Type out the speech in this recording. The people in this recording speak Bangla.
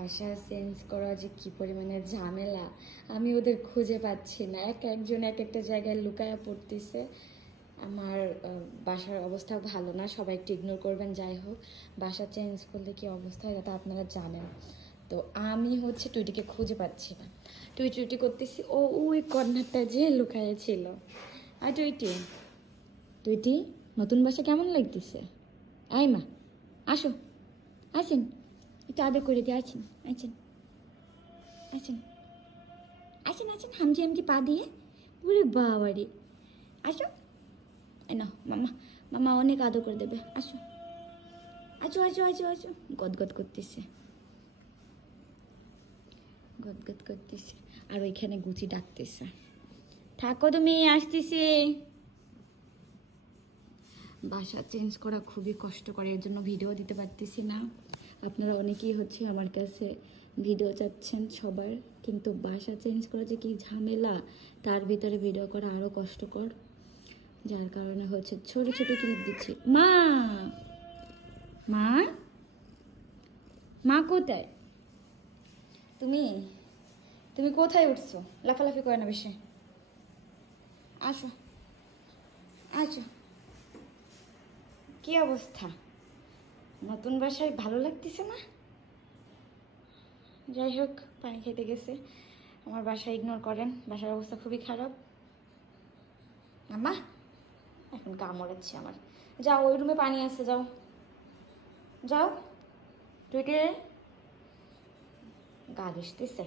বাসা চেঞ্জ করা যে কি পরিমাণে ঝামেলা, আমি ওদের খুঁজে পাচ্ছি না। একজন এক একটা জায়গায় লুকায়া পড়তেছে। আমার বাসার অবস্থা ভালো না, সবাই একটু ইগনোর করবেন। যাই হোক, বাসা চেঞ্জ করলে কি অবস্থা হয় তা আপনারা জানেন। তো আমি হচ্ছে টুইটিকে খুঁজে পাচ্ছি না, টুইটি করতেছি। ওই কর্নারটা যে লুকায়ে ছিল। আর টুইটি টুইটি নতুন বাসা কেমন লাগতেছে? আই মা আসো, আসেন একটু আদর করে দিয়ে। আসেন আসেন আসেন আসেন আসেন, হামজি হামজি পা দিয়ে। ওরে বাবারে, আসো। না মামা, মামা অনেক আদর করে দেবে। আসো আসো আসো আসো আসো। গদগদ করতেছে, গদগদ করতেছে। আর ওইখানে গুচি ডাকতেছে, থাকো তুমি, আসতেছি। বাসা চেঞ্জ করা খুবই কষ্টকর, এর জন্য ভিডিও দিতে পারতেছি না। আপনারা অনেকেই হচ্ছে আমার কাছে ভিডিও চাচ্ছেন সবার, কিন্তু বাসা চেঞ্জ করা যে কি ঝামেলা, তার ভিতরে ভিডিও করা আরও কষ্টকর। যার কারণে হচ্ছে ছোট ছোট ক্লিপ দিচ্ছি। মা, মা, মা কোথায়? তুমি তুমি কোথায় উঠছো? লাফালাফি করে না বেশি। আসো আসো। কি অবস্থা? নতুন বাসায় ভালো লাগতেছে না? যাই হোক, পানি খেতে গেছে। আমার বাসায় ইগনোর করেন, বাসার অবস্থা খুবই খারাপ। আম্মা এখন কামড়াচ্ছে আমার। যাও, ওই রুমে পানি আছে, যাও যাও। টুইটে গা ঘেসতেছে।